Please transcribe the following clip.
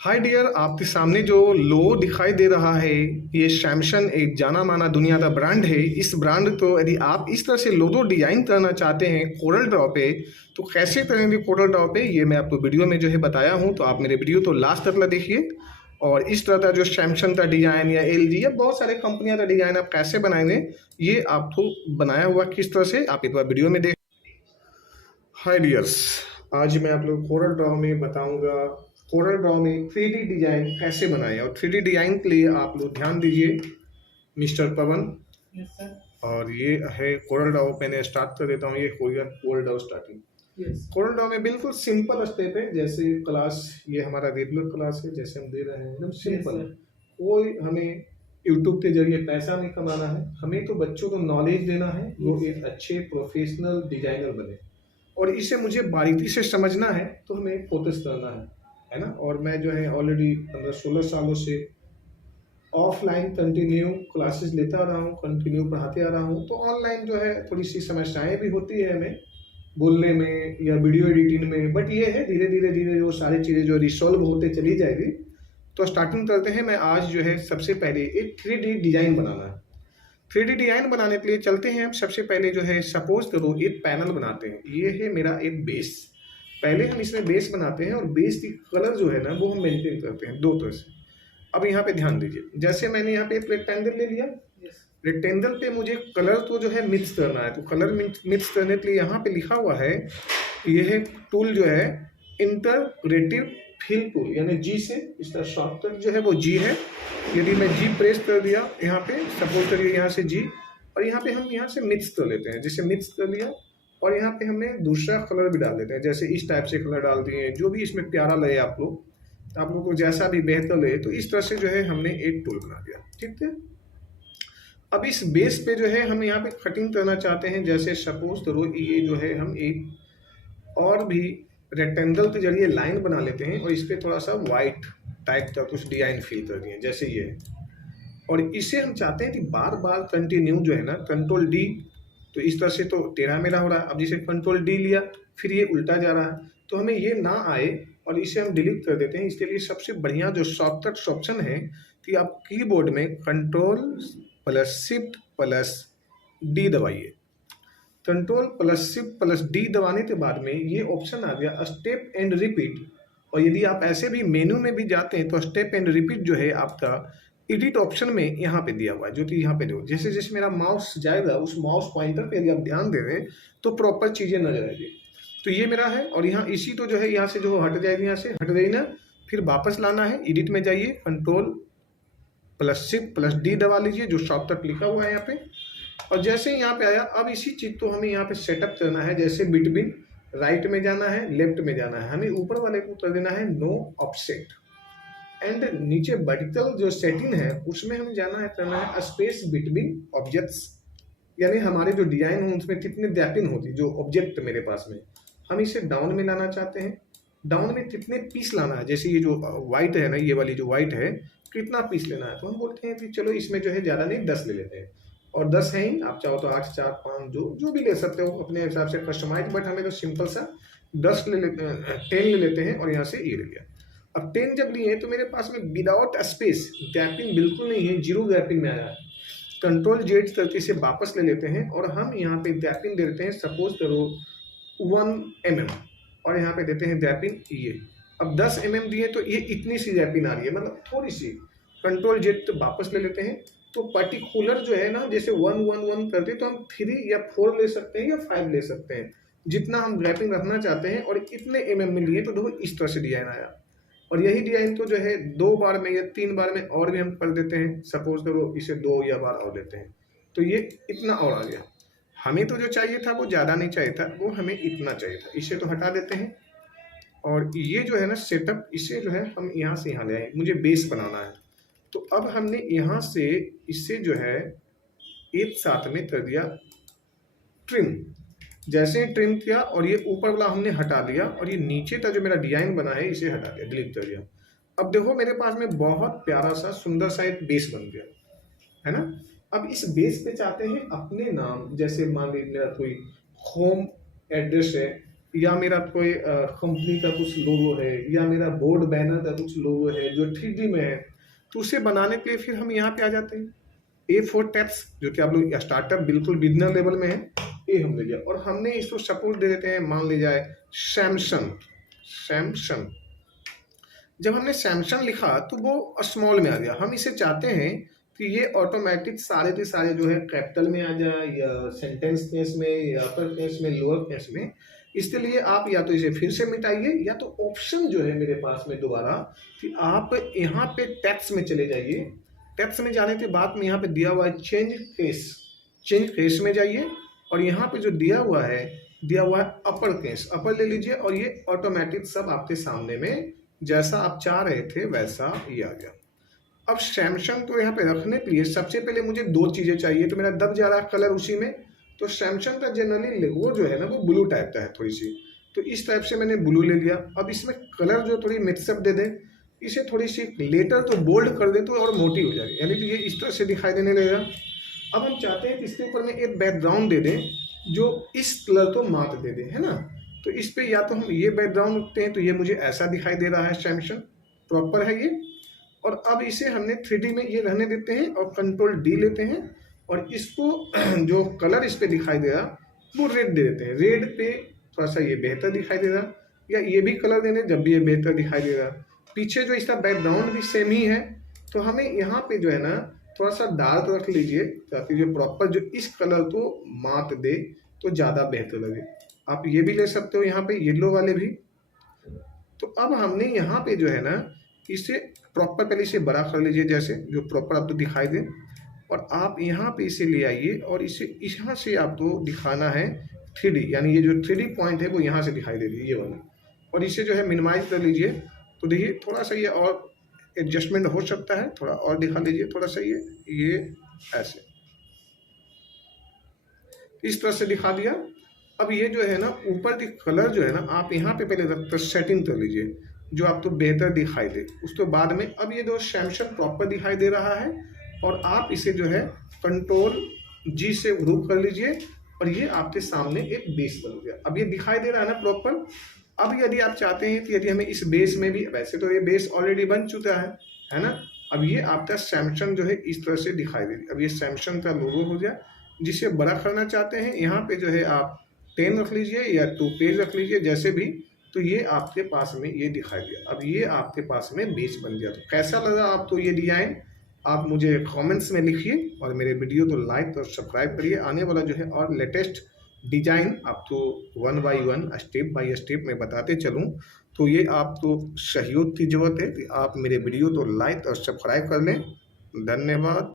Hi dear, आपके सामने जो लोगो दिखाई दे रहा है, ये सैमसंग एक जाना माना दुनिया का ब्रांड है। इस ब्रांड को यदि आप इस तरह से लोगो डिजाइन करना चाहते हैं कोरल ड्रॉ पे, तो कैसे करेंगे कोरल ड्रॉ पे, ये मैं आपको वीडियो में जो है बताया हूँ। तो आप मेरे वीडियो तो लास्ट तक देखिए। और इस तरह का जो सैमसंग का डिजाइन या एलजी या बहुत सारे कंपनियों का डिजाइन आप कैसे बनाएंगे, ये आपको बनाया हुआ किस तरह से, आप एक बार वीडियो में देख। हाय डियर्स, आज मैं आप लोग कोरल ड्रॉ में बताऊंगा कोरल ड्रॉ में 3D डिजाइन कैसे बनाएं। और 3D डिजाइन के लिए आप लोग ध्यान दीजिए मिस्टर पवन। Yes sir. और ये है कोरल ड्रॉ। मैंने स्टार्ट कर देता हूँ, ये हो गया Corel Draw starting. Yes. Corel Draw में बिल्कुल सिंपल स्टेप है, जैसे क्लास, ये हमारा रेगुलर क्लास है जैसे हम दे रहे हैं, एकदम सिंपल। कोई हमें यूट्यूब के जरिए पैसा नहीं कमाना है, हमें तो बच्चों को नॉलेज देना है, वो एक अच्छे प्रोफेशनल डिजाइनर बने। और इसे मुझे बारीकी से समझना है, तो हमें फोकस करना है ना। और मैं जो है ऑलरेडी 15-16 सालों से ऑफलाइन कंटिन्यू क्लासेस लेता रहा हूँ, कंटिन्यू पढ़ाते आ रहा हूँ। तो ऑनलाइन जो है थोड़ी सी समस्याएं भी होती है हमें बोलने में या वीडियो एडिटिंग में, बट ये है धीरे धीरे धीरे वो सारी चीज़ें जो रिसॉल्व होते चली जाएगी। तो स्टार्टिंग करते हैं। मैं आज जो है सबसे पहले एक 3D डिजाइन बनाना है। 3D डिजाइन बनाने के लिए चलते हैं। अब सबसे पहले जो है सपोज करो एक पैनल बनाते हैं। ये है मेरा एक बेस। पहले हम इसमें बेस बनाते हैं और बेस की कलर जो है ना वो हम मेंटेन करते हैं दो तरह से। अब यहाँ पे ध्यान दीजिए, जैसे मैंने यहाँ पे एक रेक्टेंगल ले लिया। रेक्टेंगल पे मुझे कलर तो जो है मिक्स करना है, तो कलर मिक्स करने के लिए यहाँ पे लिखा हुआ है, यह टूल जो है इंटरग्रेटिव फिल टूल, यानी जी से, इसका शॉर्टकट जो है वो जी है। यदि मैं जी प्रेस कर दिया यहाँ पे, सपोज करिए यहाँ से जी, और यहाँ पे हम यहाँ से मिक्स कर लेते हैं। जैसे मिक्स कर लिया और यहाँ पे हमने दूसरा कलर भी डाल देते हैं, जैसे इस टाइप से कलर डाल दिए, जो भी इसमें प्यारा लगे आप लोग को जैसा भी बेहतर लगे। तो इस तरह से जो है हमने एक टूल बना दिया, ठीक है। अब इस बेस पे जो है हम यहाँ पे कटिंग करना चाहते हैं। जैसे सपोज करो ये जो है हम एक और भी रेक्टेंगल के जरिए लाइन बना लेते हैं और इस पर थोड़ा सा वाइट टाइप का कुछ डिजाइन फिल कर दिए, जैसे ये। और इसे हम चाहते हैं कि बार बार कंटिन्यू जो है ना, कंट्रोल डी, तो इस तरह से तो टेढ़ा मेढ़ा हो रहा है। अब जिसे कंट्रोल डी लिया फिर ये उल्टा जा रहा है, तो हमें ये ना आए और इसे हम डिलीट कर देते हैं। इसके लिए सबसे बढ़िया जो शॉर्टकट ऑप्शन है कि आप कीबोर्ड में control plus shift plus D दबाइए। Control plus shift plus D दबाने के बाद में ये ऑप्शन आ गया स्टेप एंड रिपीट। और यदि आप ऐसे भी मेनू में भी जाते हैं तो स्टेप एंड रिपीट जो है आपका एडिट ऑप्शन में यहाँ पे दिया हुआ है, जो कि यहाँ पे दो। जैसे जैसे मेरा माउस जाएगा उस माउस पॉइंटर पे यदि आप ध्यान दे रहे हैं तो प्रॉपर चीजें नजर आएगी। तो ये मेरा है, और यहाँ इसी तो जो है यहाँ से जो हट जाएगी, यहाँ से हट गई ना, फिर वापस लाना है। एडिट में जाइए, control plus shift plus D दबा लीजिए, जो शॉर्टकट लिखा हुआ है यहाँ पे। और जैसे यहाँ पे आया, अब इसी चीज को हमें यहाँ पे सेटअप करना है। जैसे बिटवीन राइट में जाना है, लेफ्ट में जाना है, हमें ऊपर वाले को कर देना है नो ऑफसेट। एंड नीचे वर्टिकल जो सेटिंग है उसमें हमें जाना है, करना है स्पेस बिटवीन ऑब्जेक्ट्स, यानी हमारे जो डिजाइन हो उसमें कितने गैपिंग होती, जो ऑब्जेक्ट मेरे पास में, हम इसे डाउन में लाना चाहते हैं। डाउन में कितने पीस लाना है, जैसे ये जो व्हाइट है ना, ये वाली जो व्हाइट है, कितना पीस लेना है। तो हम बोलते हैं कि चलो इसमें जो है ज़्यादा नहीं 10 ले लेते हैं। और 10 है ही, आप चाहो तो 8, 4, 5 जो जो भी ले सकते हो अपने हिसाब से कस्टमाइज, बट हमें तो सिंपल सा 10 ले लेते हैं, 10 ले लेते हैं। और यहाँ से ये ले लिया। अब 10 जब लिए तो मेरे पास में विदाउट स्पेस, गैपिंग बिल्कुल नहीं है, जीरो गैपिंग में आया है। कंट्रोल जेड करके इसे वापस ले लेते हैं और हम यहाँ पे गैपिंग दे देते हैं, सपोज करो 1 mm, और यहाँ पे देते हैं गैपिंग ये। अब 10 mm दिए तो ये इतनी सी गैपिंग आ रही है, मतलब थोड़ी सी। कंट्रोल जेड तो वापस ले लेते हैं। तो पर्टिकुलर जो है ना, जैसे 1 1 1 करते तो हम 3 या 4 ले सकते हैं या 5 ले सकते हैं, जितना हम गैपिंग रखना चाहते हैं। और इतने mm में लिए तो देखो इस तरह से डिजाइन आया। और यही डिजाइन तो जो है 2 बार में या 3 बार में और भी हम कर देते हैं, सपोज करो इसे 2 या बार और लेते हैं, तो ये इतना और आ गया। हमें तो जो चाहिए था वो ज़्यादा नहीं चाहिए था, वो हमें इतना चाहिए था। इसे तो हटा देते हैं। और ये जो है ना सेटअप, इसे जो है हम यहाँ से यहाँ ले आए, मुझे बेस बनाना है। तो अब हमने यहाँ से इसे जो है एक साथ में कर दिया ट्रिम। जैसे ट्रिम किया और ये ऊपर वाला हमने हटा दिया, और ये नीचे का जो मेरा डिजाइन बना है इसे हटा दिया, डिलीट कर दिया। अब देखो मेरे पास में बहुत प्यारा सा सुंदर सा एक बेस बन गया है ना। अब इस बेस पे चाहते हैं अपने नाम, जैसे मान लीजिए मेरा कोई होम एड्रेस है, या मेरा कोई कंपनी का कुछ लोगो है, या मेरा बोर्ड बैनर का कुछ लोगो है जो 3D में है, तो उसे बनाने के लिए फिर हम यहाँ पे आ जाते हैं। A4 टैब्स, जो कि आप लोग स्टार्टअप बिल्कुल बिगनर लेवल में है, ये हम ले लिया और हमने इसको सपोर्ट दे देते हैं, मान ली जाए सैमसंग। सैमसंग जब हमने सैमसंग लिखा तो वो स्मॉल में आ गया। हम इसे चाहते हैं कि ये ऑटोमेटिक सारे के सारे जो है कैपिटल में आ जाए, या सेंटेंस केस में, या अपर केस में, लोअर केस में। इसके लिए आप या तो इसे फिर से मिटाइए, या तो ऑप्शन जो है मेरे पास में दोबारा कि आप यहाँ पे टेक्स्ट में चले जाइए। टेक्स्ट में जाने के बाद में यहाँ पे दिया हुआ है चेंज केस, चेंज केस में जाइए और यहाँ पे जो दिया हुआ है अपर केस, अपर ले लीजिए और ये ऑटोमेटिक सब आपके सामने में जैसा आप चाह रहे थे वैसा ये आ गया। अब सैमसंग को यहाँ पे रखने के लिए सबसे पहले मुझे दो चीज़ें चाहिए, तो मेरा दब जा रहा है कलर उसी में। तो सैमसंग का जनरली वो जो है ना वो ब्लू टाइप का है थोड़ी सी, तो इस टाइप से मैंने ब्लू ले लिया। अब इसमें कलर जो थोड़ी मिक्सअप दे दें, इसे थोड़ी सी लेटर तो बोल्ड कर दें तो और मोटी हो जाएगी, यानी कि ये इस तरह से दिखाई देने लगेगा। अब हम चाहते हैं कि इसके ऊपर में एक बैकग्राउंड दे दें जो इस कलर को मात दे दे, है ना। तो इस पे या तो हम ये बैकग्राउंड रखते हैं, तो ये मुझे ऐसा दिखाई दे रहा है, सैमसंग प्रॉपर है ये। और अब इसे हमने 3D में ये रहने देते हैं और कंट्रोल D लेते हैं और इसको जो कलर इस पे दिखाई दे रहा वो रेड दे देते हैं। रेड पे थोड़ा सा ये बेहतर दिखाई दे रहा, या ये भी कलर देने जब भी ये बेहतर दिखाई दे रहा। पीछे जो इसका बैकग्राउंड भी सेम ही है, तो हमें यहाँ पे जो है ना थोड़ा सा डार्क रख लीजिए ताकि जो प्रॉपर जो इस कलर को मात दे तो ज़्यादा बेहतर लगे। आप ये भी ले सकते हो यहाँ पे येलो वाले भी। तो अब हमने यहाँ पे जो है ना इसे प्रॉपर पहले इसे बड़ा कर लीजिए, जैसे जो प्रॉपर आपको दिखाई दे, और आप यहाँ पे इसे ले आइए और इसे यहाँ से आपको दिखाना है 3D, यानी ये जो 3D पॉइंट है वो यहाँ से दिखाई दे रही है ये वाला, और इसे जो है मिनिमाइज कर लीजिए। तो देखिए थोड़ा सा ये और एडजस्टमेंट हो सकता है, थोड़ा और दिखा लीजिए थोड़ा सा ये ऐसे इस तरह से दिखा दिया। अब ये जो है ना ऊपर की कलर जो है ना आप यहाँ पे पहले सेटिंग कर लीजिए जो आपको बेहतर दिखाई दे। उसके बाद में अब ये जो सैमसंग प्रॉपर दिखाई दे रहा है और आप इसे जो है कंट्रोल G से ग्रुप कर लीजिए और ये आपके सामने एक बेस बन गया। अब ये दिखाई दे रहा है ना प्रॉपर। अब यदि आप चाहते हैं कि यदि हमें इस बेस में भी, वैसे तो ये बेस ऑलरेडी बन चुका है ना। अब ये आपका सैमसंग जो है इस तरह से दिखाई दे रही है। अब ये सैमसंग का लोगो हो गया। जिसे बड़ा करना चाहते हैं यहाँ पे जो है आप 10 रख लीजिए या 2 पेज रख लीजिए, जैसे भी। तो ये आपके पास में ये दिखाई दिया। अब ये आपके पास में बेस बन गया। तो कैसा लगा आपको ये डिजाइन, आप मुझे कमेंट्स में लिखिए और मेरे वीडियो को लाइक और सब्सक्राइब करिए। आने वाला जो है और लेटेस्ट डिजाइन आपको 1 बाय 1 स्टेप बाय स्टेप में बताते चलूँ। तो ये आपको सहयोग की जरूरत है कि आप मेरे वीडियो को लाइक और सब्सक्राइब कर लें। धन्यवाद।